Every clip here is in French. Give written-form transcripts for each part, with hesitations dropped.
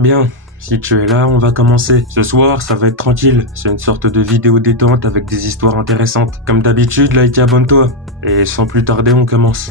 Bien, si tu es là, on va commencer. Ce soir, ça va être tranquille. C'est une sorte de vidéo détente avec des histoires intéressantes. Comme d'habitude, like et abonne-toi. Et sans plus tarder, on commence.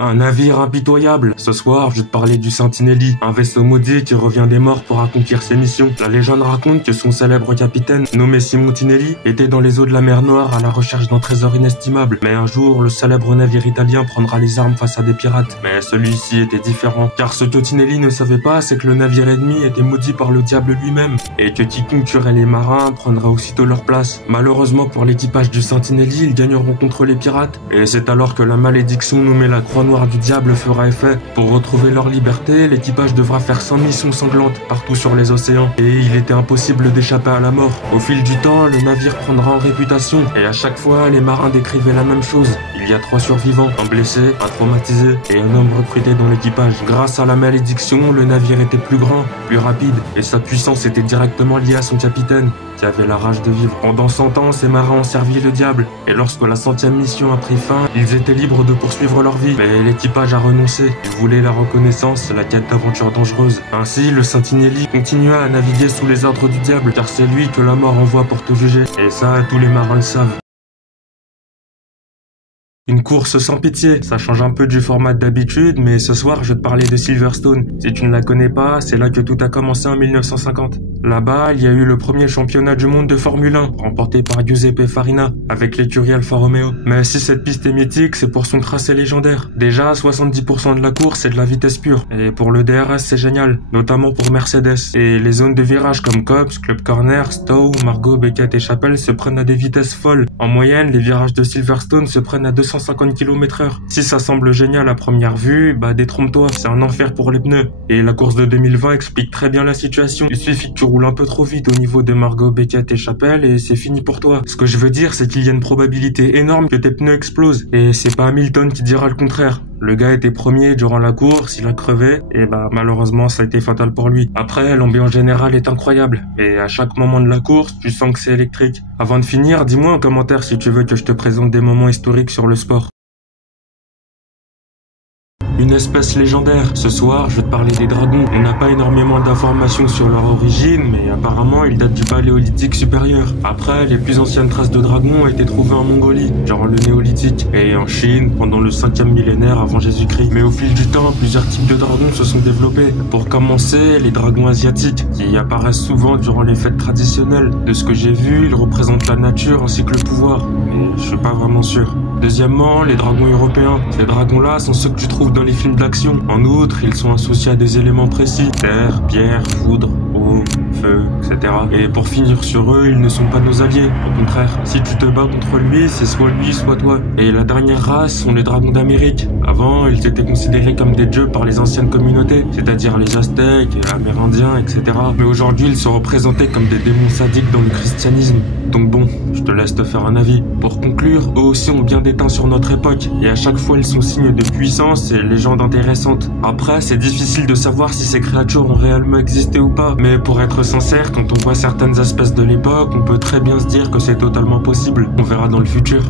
Un navire impitoyable. Ce soir, je vais te parler du Sentinelli, un vaisseau maudit qui revient des morts pour accomplir ses missions. La légende raconte que son célèbre capitaine, nommé Simontinelli, était dans les eaux de la mer Noire à la recherche d'un trésor inestimable. Mais un jour, le célèbre navire italien prendra les armes face à des pirates. Mais celui-ci était différent, car ce que Tinelli ne savait pas, c'est que le navire ennemi était maudit par le diable lui-même, et que quiconque tuerait les marins prendra aussitôt leur place. Malheureusement pour l'équipage du Sentinelli, ils gagneront contre les pirates, et c'est alors que la malédiction nommée la Croix Noire du diable fera effet. Pour retrouver leur liberté, l'équipage devra faire 100 missions sanglantes partout sur les océans, et il était impossible d'échapper à la mort. Au fil du temps, le navire prendra en réputation, et à chaque fois, les marins décrivaient la même chose. Il y a 3 survivants, un blessé, un traumatisé et un homme recruté dans l'équipage. Grâce à la malédiction, le navire était plus grand, plus rapide, et sa puissance était directement liée à son capitaine, qui avait la rage de vivre. Pendant 100 ans, ces marins ont servi le diable, et lorsque la 100e mission a pris fin, ils étaient libres de poursuivre leur vie. Mais l'équipage a renoncé. Ils voulaient la reconnaissance, la quête d'aventure dangereuse. Ainsi, le Sentinelli continua à naviguer sous les ordres du diable, car c'est lui que la mort envoie pour te juger. Et ça, tous les marins le savent. Une course sans pitié, ça change un peu du format d'habitude, mais ce soir je vais te parler de Silverstone. Si tu ne la connais pas, c'est là que tout a commencé en 1950. Là-bas, il y a eu le premier championnat du monde de Formule 1, remporté par Giuseppe Farina, avec l'écurie Alfa Romeo. Mais si cette piste est mythique, c'est pour son tracé légendaire. Déjà, 70% de la course, c'est de la vitesse pure. Et pour le DRS, c'est génial, notamment pour Mercedes. Et les zones de virage comme Copse, Club Corner, Stowe, Margaux, Beckett et Chapelle se prennent à des vitesses folles. En moyenne, les virages de Silverstone se prennent à 250 km/h. Si ça semble génial à première vue, bah détrompe-toi, c'est un enfer pour les pneus. Et la course de 2020 explique très bien la situation. Il suffit que tu roules un peu trop vite au niveau de Margaux, Beckett et Chapelle et c'est fini pour toi. Ce que je veux dire, c'est qu'il y a une probabilité énorme que tes pneus explosent. Et c'est pas Hamilton qui dira le contraire. Le gars était premier durant la course, il a crevé, et bah malheureusement ça a été fatal pour lui. Après, l'ambiance générale est incroyable, et à chaque moment de la course, tu sens que c'est électrique. Avant de finir, dis-moi en commentaire si tu veux que je te présente des moments historiques sur le sport. Une espèce légendaire. Ce soir, je vais te parler des dragons. On n'a pas énormément d'informations sur leur origine, mais apparemment, ils datent du paléolithique supérieur. Après, les plus anciennes traces de dragons ont été trouvées en Mongolie, durant le néolithique, et en Chine, pendant le 5e millénaire avant Jésus-Christ. Mais au fil du temps, plusieurs types de dragons se sont développés. Pour commencer, les dragons asiatiques, qui apparaissent souvent durant les fêtes traditionnelles. De ce que j'ai vu, ils représentent la nature ainsi que le pouvoir, mais je suis pas vraiment sûr. Deuxièmement, les dragons européens. Ces dragons-là sont ceux que tu trouves dans les films d'action. En outre, ils sont associés à des éléments précis. Terre, pierre, foudre, eau, feu, etc. Et pour finir sur eux, ils ne sont pas nos alliés. Au contraire, si tu te bats contre lui, c'est soit lui, soit toi. Et la dernière race sont les dragons d'Amérique. Avant, ils étaient considérés comme des dieux par les anciennes communautés, c'est-à-dire les Aztèques, Amérindiens, etc. Mais aujourd'hui, ils sont représentés comme des démons sadiques dans le christianisme. Donc bon, je te laisse te faire un avis. Pour conclure, eux aussi ont bien déteint sur notre époque, et à chaque fois ils sont signes de puissance et légendes intéressantes. Après, c'est difficile de savoir si ces créatures ont réellement existé ou pas, mais pour être sincère, quand on voit certaines espèces de l'époque, on peut très bien se dire que c'est totalement possible. On verra dans le futur.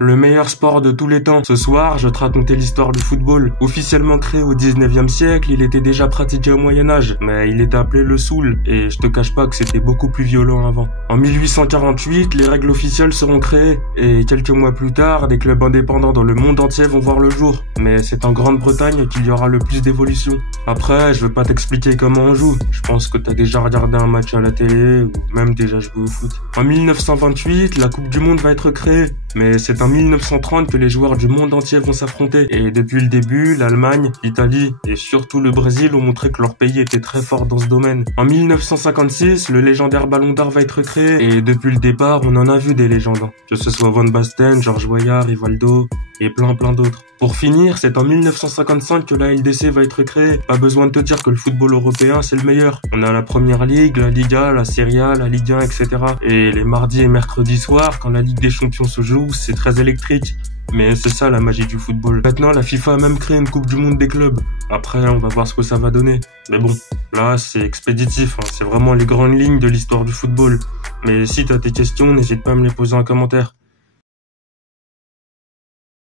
Le meilleur sport de tous les temps. Ce soir, je vais te raconter l'histoire du football. Officiellement créé au 19e siècle, il était déjà pratiqué au Moyen-Âge, mais il était appelé le soul, et je te cache pas que c'était beaucoup plus violent avant. En 1848, les règles officielles seront créées, et quelques mois plus tard, des clubs indépendants dans le monde entier vont voir le jour. Mais c'est en Grande-Bretagne qu'il y aura le plus d'évolution. Après, je veux pas t'expliquer comment on joue. Je pense que t'as déjà regardé un match à la télé, ou même déjà joué au foot. En 1928, la Coupe du Monde va être créée, mais c'est en 1930 que les joueurs du monde entier vont s'affronter. Et depuis le début, l'Allemagne, l'Italie et surtout le Brésil ont montré que leur pays était très fort dans ce domaine. En 1956, le légendaire Ballon d'Or va être créé et depuis le départ, on en a vu des légendes. Que ce soit Van Basten, Georges Weah, Rivaldo et plein d'autres. Pour finir, c'est en 1955 que la LDC va être créée. Pas besoin de te dire que le football européen c'est le meilleur. On a la Première Ligue, la Liga, la Serie A, la Ligue 1, etc. Et les mardis et mercredis soirs, quand la Ligue des Champions se joue, c'est très électrique. Mais c'est ça la magie du football. Maintenant, la FIFA a même créé une Coupe du Monde des clubs. Après, on va voir ce que ça va donner. Mais bon, là, c'est expéditif. C'est vraiment les grandes lignes de l'histoire du football. Mais si t'as tes questions, n'hésite pas à me les poser en commentaire.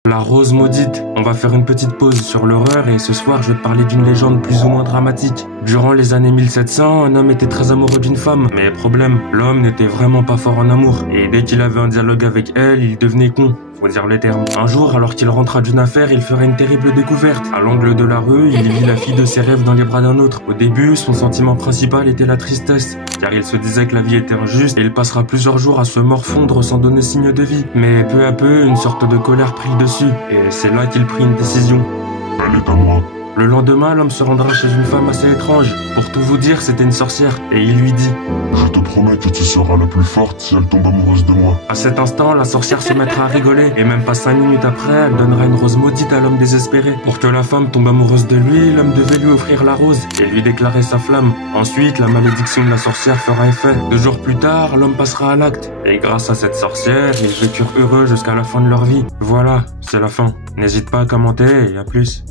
La rose maudite. On va faire une petite pause sur l'horreur et ce soir je vais te parler d'une légende plus ou moins dramatique. Durant les années 1700, un homme était très amoureux d'une femme. Mais problème, l'homme n'était vraiment pas fort en amour. Et dès qu'il avait un dialogue avec elle, il devenait con. Faut dire les termes. Un jour, alors qu'il rentra d'une affaire, il fera une terrible découverte. À l'angle de la rue, il vit la fille de ses rêves dans les bras d'un autre. Au début, son sentiment principal était la tristesse, car il se disait que la vie était injuste et il passera plusieurs jours à se morfondre sans donner signe de vie. Mais peu à peu, une sorte de colère prit le dessus, et c'est là qu'il prit une décision. Elle est à moi. Le lendemain, l'homme se rendra chez une femme assez étrange. Pour tout vous dire, c'était une sorcière, et il lui dit: Je te promets que tu seras la plus forte si elle tombe amoureuse de moi. À cet instant, la sorcière se mettra à rigoler, et même pas 5 minutes après, elle donnera une rose maudite à l'homme désespéré. Pour que la femme tombe amoureuse de lui, l'homme devait lui offrir la rose, et lui déclarer sa flamme. Ensuite, la malédiction de la sorcière fera effet. 2 jours plus tard, l'homme passera à l'acte, et grâce à cette sorcière, ils vécurent heureux jusqu'à la fin de leur vie. Voilà, c'est la fin. N'hésite pas à commenter, et à plus.